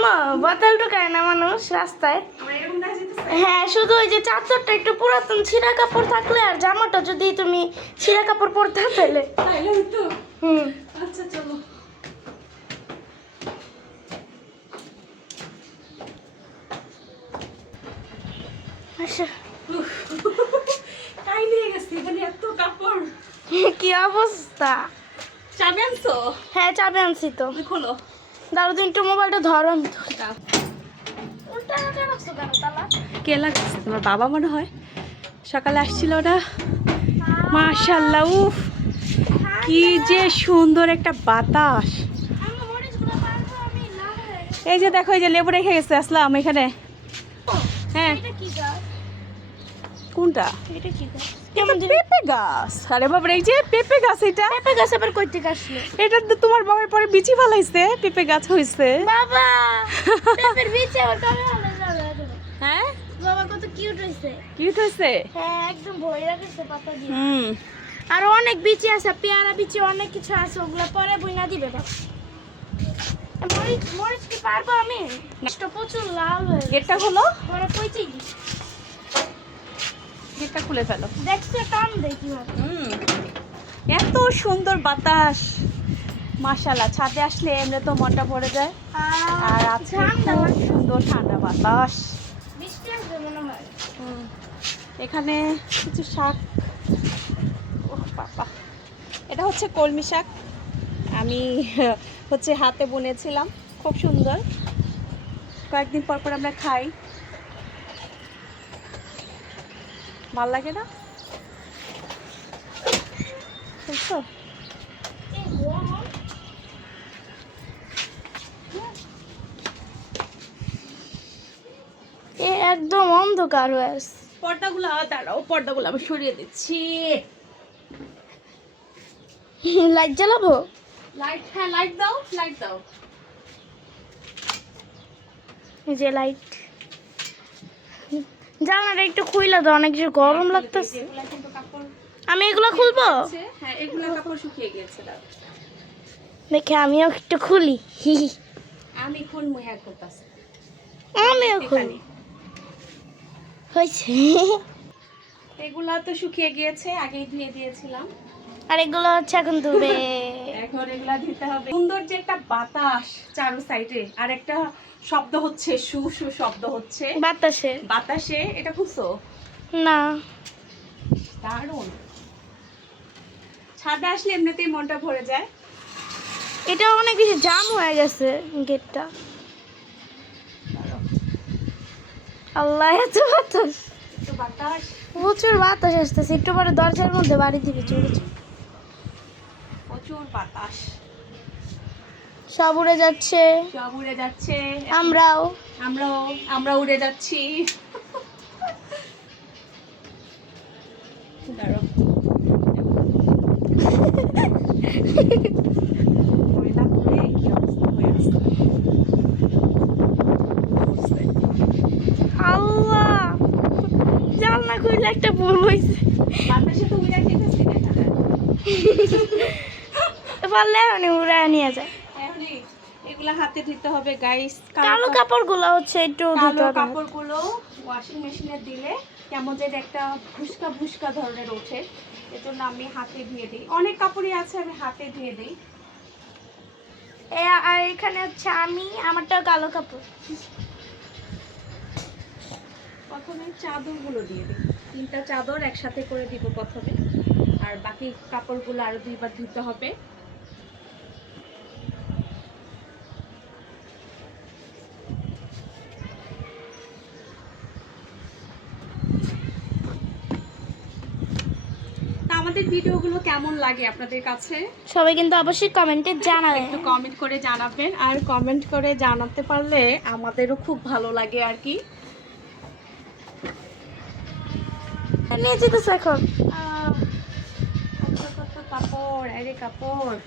আম্মা বোতল ঢুকায় না মানুষ রাস্তায়। হ্যাঁ, শুধু ওই যে চাদরটা একটু পুরাতন ছিঁড়া কাপড় থাকলে আর জামাটা যদি তুমি ছিঁড়া কাপড় পরতে তাহলে হুম। আচ্ছা চলো। আচ্ছা কাই নিয়ে গেছি এখানে এত কাপড়। কি অবস্থা? চাবি আনছো? হ্যাঁ, চাবি আনছি তো। খোলো। দাঁড়াও দিন একটু মোবাইলটা ধরো, আমি ধরি। দাও। উল্টা রাখা রাখছো কেন তালা? কে লাগছে? তোমার বাবা মনে হয় সকালে আসছিল ওটা। মাশাআল্লাহ, উফ কি যে সুন্দর একটা বাতাস। আম্মা মরিচগুলো পারবো আমি না হয়ে? এই যে দেখো, এই যে লেবু রেখে গেছে আসলাম এখানে। হ্যাঁ, এটা কি গাছ? কোনটা? এটা কি গাছ? এটা পেঁপে গাছ। আরে বাবা, এই যে পেঁপে গাছ, এটা পেঁপে গাছ আবার কই থেকে আসলো? এটা তো তোমার বাবার পরে বিচি ফেলাইছে, পেঁপে গাছ হইছে। বাবা পেঁপের বীজ আবার কবে হলো যাবে? হ্যাঁ, বাবা কত কিউট হইছে। কিউট হইছে। হ্যাঁ, একদম ভরে রাখছে পাতা দিয়ে। হুম, আর অনেক বিচি আছে, পেয়ারা বিচি অনেক কিছু আছে, ওগুলো পরে বুইনা দিবে বাবা। মরিচ মরিচ কি পারবো আমি? এটা প্রচুর লাল হয়ে গেছে। গেটটা খোলো, পরে কইছি কি? গেটটা খুলে ফেলো। দেখছো টান দেই কিভাবে। এত সুন্দর বাতাস, মাশাআল্লাহ। ছাদে আসলে এমনি তো মনটা ভরে যায়। আর আজকে ঠান্ডা খুব লাগছে। সুন্দর ঠান্ডা বাতাস। বৃষ্টি আসবে মনে হয়। এখানে কিছু শাক, ওহ বাবা, এটা হচ্ছে কলমি শাক। আমি হচ্ছে হাতে বুনেছিলাম, খুব সুন্দর। কয়েকদিন পর পর আমরা খাই, ভাল লাগে না? বুঝছো? এ একদম অন্ধকার হয়ে আছে। পর্দাগুলো দাঁড়াও, পর্দাগুলো আমি সরিয়ে দিচ্ছি। লাইট জ্বালাবো? লাইট, হ্যাঁ লাইট দাও, লাইট দাও। এই যে লাইট। জানালা একটু খুইলা দাও, অনেক কিছু গরম লাগতেছে। এগুলা কিন্তু কাপড় আমি এগুলো খুলবো? আছে, হ্যাঁ এগুলা কাপড় শুকিয়ে গিয়েছে। দাও, দেখে আমিও একটু খুলি। হি হি। আমি খুন মুহা করতেছি। আমিও খুলি। হয়েছে। এগুলা তো শুকিয়ে গিয়েছে, আগেই ধুয়ে দিয়েছিলাম। আর এগুলো হচ্ছে এখন ধুবে। এখন এগুলা দিতে হবে। সুন্দর যে একটা বাতাস চারো সাইডে, আর একটা শব্দ হচ্ছে, শু শু শব্দ হচ্ছে বাতাসে। বাতাসে। এটা খুঁজছো? না, দারুণ। ছাদে আসলে এমনিতেই মনটা ভরে যায়। এটা অনেক বেশি জাম হয়ে গেছে গেটটা। আল্লাহ, এত বাতাস! একটু বাতাস, প্রচুর বাতাস আসতেছে। একটু পরে দরজার মধ্যে বাড়ি দিবে চলেছে। প্রচুর বাতাস, সব উড়ে যাচ্ছে, সব উড়ে যাচ্ছে। আমরাও। আমরা উড়ে যাচ্ছি। দাঁড়াও। ময়লা করে কি অবস্থা হয়ে আছে। আল্লাহ, জানলা খুললে একটা ভুল হয়েছে। বাতাসে তো উড়ে যেতেছি দেখা যায়। পারলে মানে উড়ায় নিয়ে যায়। এখন এগুলা হাতে দিতে হবে গাইস। কালো কাপড় গুলো হচ্ছে একটু ধুতে কালো হবে। কাপড়গুলো ওয়াশিং মেশিনে দিলে কেমন যেন একটা ভুসকা ভুসকা ধরনের ওঠে, এজন্য আমি হাতে ধুয়ে দিই। অনেক কাপড়ই আছে আমি হাতে ধুয়ে দিই। আর এখানে হচ্ছে আমি, আমারটা কালো কাপড়। প্রথমে চাদরগুলো দিয়ে দিই, 3টা চাদর একসাথে করে দিব প্রথমে, আর বাকি কাপড়গুলো আরো 2বার ধুতে হবে। আমাদের ভিডিওগুলো কেমন লাগে আপনাদের কাছে সবাই কিন্তু অবশ্যই কমেন্টে জানাবেন। একটু কমেন্ট করে জানাবেন, আর কমেন্ট করে জানাতে পারলে আমাদেরও খুব ভালো লাগে আর কি। নিয়ে যেতেছে এখন। কত কত কাপড়, আরে কাপড়।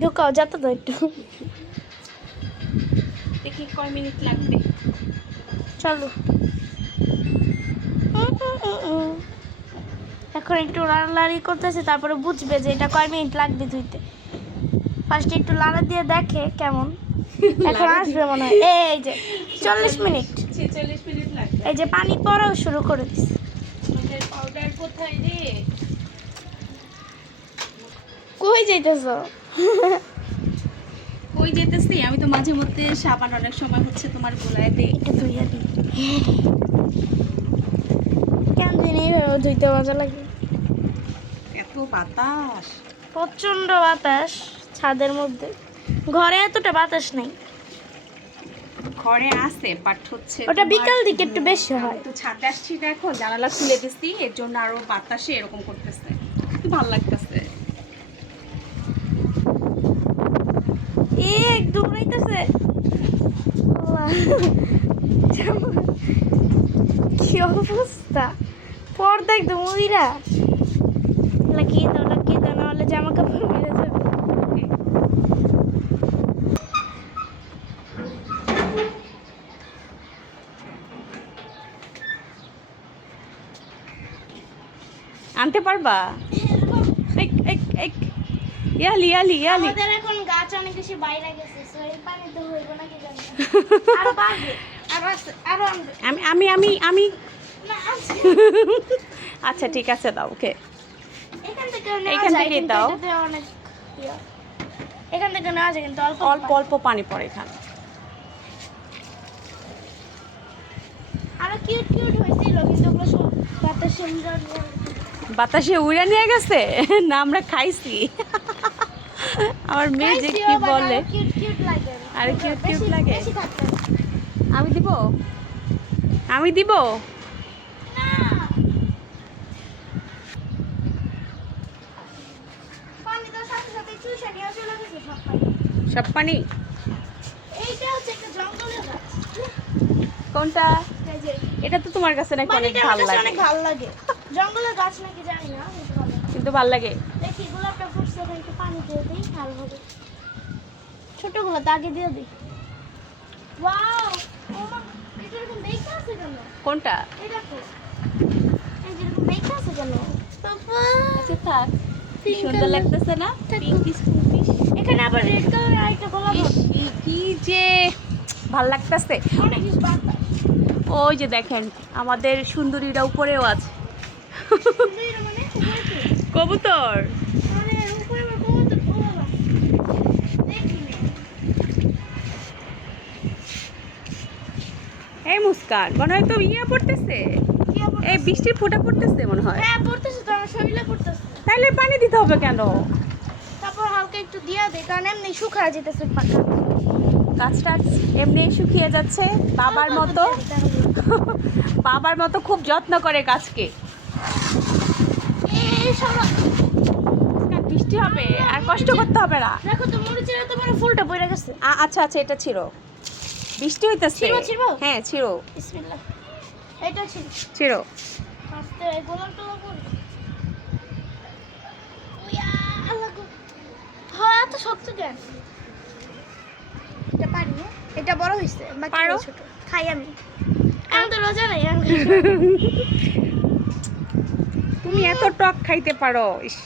ঢুকাও, যত তো একটু। দেখি কয় মিনিট লাগবে। চলো। এখন একটু লাড়ালাড়ি করতেছে, তারপরে বুঝবে যে এটা কয় মিনিট লাগবে ধুইতে। ফার্স্টে একটু লাড়া দিয়ে দেখে কেমন, এখন আসবে মনে হয়। এই যে 40 মিনিট, 46 মিনিট লাগবে। এই যে পানি পড়াও শুরু করে দিচ্ছে। আমাদের পাউডার কোথায় রে? কই যাইতেছ? কই যেতেছি? আমি তো মাঝে মধ্যে সাবান অনেক সময় হচ্ছে তোমার গোলায় দেই। এটা ধুইয়া দিই। কেন জানি এইভাবে ধুইতে মজা লাগে। এত বাতাস, প্রচন্ড বাতাস ছাদের মধ্যে, ঘরে এতটা বাতাস নেই। ঘরে আছে বাট হচ্ছে ওটা বিকাল দিকে একটু বেশি হয়। তো ছাদে আসছি, দেখো জানালা খুলে দিছি, এর জন্য আরো বাতাসে এরকম করতেছে, ভালো লাগতেছে। একদম রাইতেছে। কি অবস্থা, পর্দা একদম উইরা। লাগিয়ে দাও নাহলে জামা কাপড় মিলে যাবে। আনতে পারবা? ইয়ালি ইয়ালি ইয়ালি। আমাদের এখন গাছ অনেক বেশি বাইরে গেছে, সো এই পানি তো হইব নাকি জানি না। আরো বাড়বে, আরো আছে, আরো আনবে। আমি আমি আমি আমি না আছে। আচ্ছা ঠিক আছে, দাও ওকে। এখান থেকে নেওয়া এখান যায়, থেকেই কিন্তু দাও। এটাতে অনেক ইয়া। এখান থেকে নেওয়া যায় কিন্তু অল্প অল্প অল্প পানি পড়ে এখানে। আরো কিউট কিউট হয়েছিল, কিন্তু ওগুলো সব বাতাসে উড়ে বাতাসে উড়ে নিয়ে গেছে না, আমরা খাইছি। আমার মেয়ে যে কি বলে, কিউট কিউট লাগে। আরে কিউট কিউট লাগে। বেশি থাকতে হবে। আমি দিব, আমি দিব। না পানি তো সাথে সাথে চুষে নিয়ে চলে গেছে সব পানি। সব পানি। এইটা হচ্ছে একটা জঙ্গলের গাছ। কোনটা? এই যে এটা তো তোমার কাছে নাকি অনেক পানিটা ভালো আমার কাছে লাগে। অনেক ভালো লাগে। জঙ্গলের গাছ নাকি জানি না, কিন্তু ভালো লাগে। কিন্তু ভালো লাগে। দেখি গোলাপটা ফুটছে, ওখানে একটু পানি দিয়ে দিই, ভালো হবে। ছোটগুলো তো আগে দিয়ে দিই। ওয়াও, ওমা, এটা এরকম দেখতে আছে কেন? কোনটা? এই দেখো, এই যে এরকম দেখতে আছে কেন? বাবা, আচ্ছা থাক, কি Pink সুন্দর color। লাগতেছে না? থাক। Pinkish pinkish. এখানে আবার রেড কালার আরেকটা গোলাপ আছে। কি যে ভাল লাগতেছে। অনেক কিছু বাতাস। ওই যে দেখেন আমাদের সুন্দরীরা উপরেও আছে। সুন্দরী মানে উপরে কি? কবুতর। মানে উপরে আবার কবুতর, ও বাবা। দেখিনি। এই মুস্কান, মনে হয় তো ইয়ে পড়তেছে, কি আবার? এই বৃষ্টির ফোঁটা পড়তেছে মনে হয়। হ্যাঁ পড়তেছে তো, আমার শরীরে পড়তেছে। তাইলে পানি দিতে হবে কেন? তারপর হালকা একটু দিয়া দে, কারণ এমনি শুকায় যেতেছে পাতা। গাছটা এমনি শুকিয়ে যাচ্ছে, বাবার মতো। বাবার মতো খুব যত্ন করে গাছকে। এই সরা, মুস্কান, বৃষ্টি হবে আর কষ্ট করতে হবে না। দেখো তো মরিচের এত বড় ফুলটা পড়ে গেছে। আচ্ছা আচ্ছা, এটা ছিল, বৃষ্টি হইতেছে। ছিড়বো? হ্যাঁ ছিড়ো বিসমিল্লাহ। এটা ছিল ছিড়ো। আস্তে গোলাপটা পড়ে। ওয়া আল্লাহ গো, হ্যাঁ এত শক্ত কেন? এটা পারি না, এটা বড় হইছে, বাকি পারো? ছোট। খাই আমি, আমি তো রোজা নাই। আমি খাই। তুমি এত টক খাইতে পারো? ইস,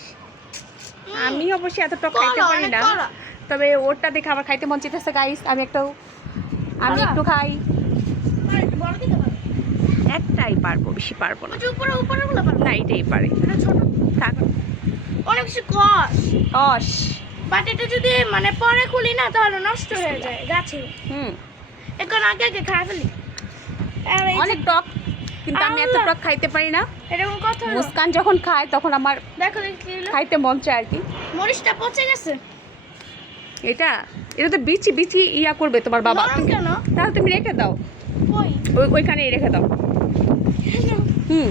আমি অবশ্যই এত টক খাইতে কলা, পারি অনেক না, কলা। তবে ওরটা দেখে আমার খাইতে মন চাইতেছে গাইস। আমি কলা? একটু খাই। আর একটু বড় দিতে পারো? একটাই পারবো, বেশি পারবো না। ওই যে উপরে উপরে গুলো পারো? না, এটাই পারি। এটা ছোট, থাক। অনেক কিছু কষ। অস। বাট এটা যদি মানে পরে খুলি না তাহলে নষ্ট হয়ে যায় গাছে। হুম, এখন আগে আগে খাই ফেলি। আর এই যে অনেক টক, কিন্তু আমি এত আল্লাহ। টক খাইতে পারি না। এরকম কথা হলো। মুস্কান যখন খায় তখন আমার দেখো দেখি কি হলো। খাইতে মন চায় আর কি। মরিচটা পচে গেছে। এটা তো বিচি বিচি ইয়া করবে তোমার বাবা। নরম কেন? তাহলে তুমি রেখে দাও, কই? ওইখানেই রেখে দাও। হুম,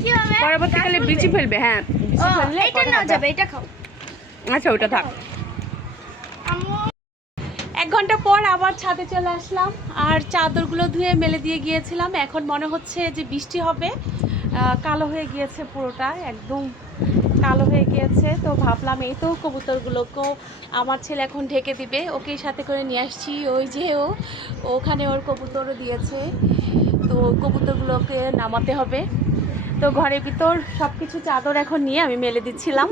কি হবে? পরবর্তীকালে গাছ বিচি বলবে? ফেলবে। হ্যাঁ, বিচি ও, ফেললে এইটা পরে নাও হবে। যাবে, এটা খাও। আচ্ছা, ওটা থাক। আম্মু 1 ঘন্টা পর আবার ছাদে চলে আসলাম, আর চাদরগুলো ধুয়ে মেলে দিয়ে গিয়েছিলাম। এখন মনে হচ্ছে যে বৃষ্টি হবে। কালো হয়ে গিয়েছে, পুরোটা একদম কালো হয়ে গিয়েছে। তো ভাবলাম এই তো কবুতরগুলোকেও আমার ছেলে এখন ঢেকে দিবে, ওকে সাথে করে নিয়ে আসছি। ওই যে ওখানে ওর কবুতরও দিয়েছে, তো কবুতরগুলোকে নামাতে হবে। তো তো ঘরের ভিতর সব কিছু চাদর এখন নিয়ে আমি মেলে দিচ্ছিলাম।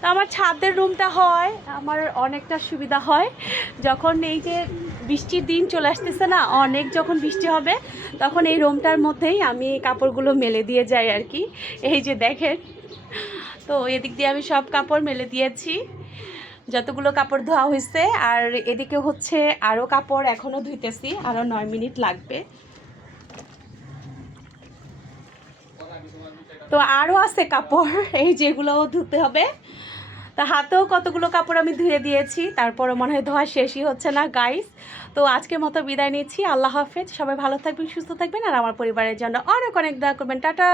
তো আমার ছাদের রুমটা হয় আমার অনেকটা সুবিধা হয় যখন এই যে বৃষ্টির দিন চলে আসতেছে না, অনেক যখন বৃষ্টি হবে তখন এই রুমটার মধ্যেই আমি কাপড়গুলো মেলে দিয়ে যাই আর কি। এই যে দেখেন, তো এদিক দিয়ে আমি সব কাপড় মেলে দিয়েছি, যতগুলো কাপড় ধোয়া হয়েছে। আর এদিকে হচ্ছে আরও কাপড় এখনও ধুইতেছি, আরও 9 মিনিট লাগবে। তো আরও আছে কাপড়, এই যেগুলোও ধুতে হবে। তা হাতেও কতগুলো কাপড় আমি ধুয়ে দিয়েছি, তারপরও মনে হয় ধোয়া শেষই হচ্ছে না গাইস। তো আজকের মতো বিদায় নিচ্ছি, আল্লাহ হাফেজ। সবাই ভালো থাকবেন, সুস্থ থাকবেন, আর আমার পরিবারের জন্য অনেক অনেক দোয়া করবেন। টাটা।